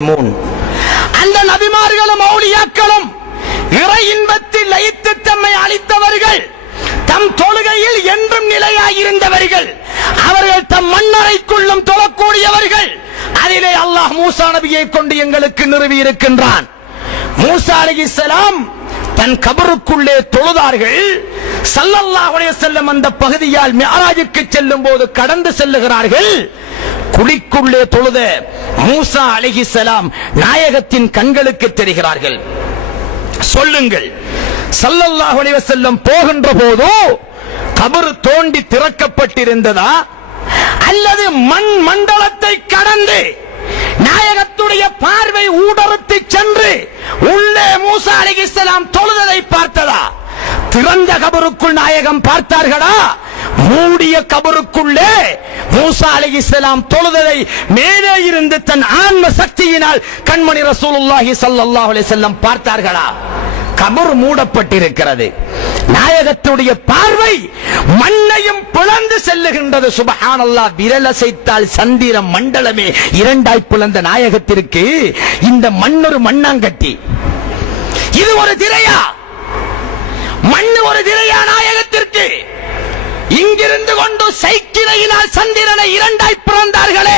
அந்த நபிமார்களும் அவுலியாக்களும் இறை இன்பத்தில் லயித்து தம்மை அளித்தவர்கள், தம் தொழுகையில் என்றும் நிலையாயிருந்தவர்கள், அவர்கள் தம் மண்ணறைக்குள்ளும் தொழக்கூடியவர்கள். அதிலே அல்லாஹ் மூசா நபியை கொண்டு எங்களுக்கு நிறுவி இருக்கின்றான். மூசா அலைஹிஸ்ஸலாம் தன் கபருக்குள்ளே தொழுதார்கள். ஸல்லல்லாஹு அலைஹி வஸல்லம் அந்த பகுதியால் மிஅராஜுக்கு செல்லும் போது கடந்து செல்லுகிறார்கள். குழிக்குள்ளே தொழுத மூசா அலைஹிஸ்ஸலாம் நாயகத்தின் கண்களுக்கு தெரிகிறார்கள். சொல்லுங்கள், ஸல்லல்லாஹு அலைஹி வஸல்லம் போகின்ற போது கபர் தோண்டி திறக்கப்பட்டிருந்ததா, அல்லது மண் மண்டலத்தை கடந்து நாயகத்துடைய பார்வை ஊடறுத்து சென்று உள்ளே மூசா அலைஹிஸ்ஸலாம் தொழுததை பார்த்ததா? திறந்த கபருக்குள் நாயகம் பார்த்தார்களா? மூடிய கபருக்குள்ளே மூசா அலைஹிஸ்ஸலாம் தொழுததை மேலே இருந்து தன் ஆன்ம சக்தியினால் கண்மணி ரசூலுல்லாஹி ஸல்லல்லாஹு அலைஹி வஸல்லம் பார்த்தார்களா? கபர் மூடப்பட்டிருக்கிறது. நாயகத்துடைய பார்வை மண்ணையும் பிளந்து செல்லுகின்றது. சுப்ஹானல்லாஹ், விரலசைத்தால் சந்திர மண்டலமே இரண்டாய் பிளந்த நாயகத்திற்கு இந்த மண்ணொரு மண்ணாங்கட்டி. இது ஒரு திரையா? மண்ணு ஒரு திரையா நாயகத்திற்கு? இங்கிருந்து கொண்டு சைக்கிளையினால் சந்திரனை இரண்டாய் பிளந்தார்களே.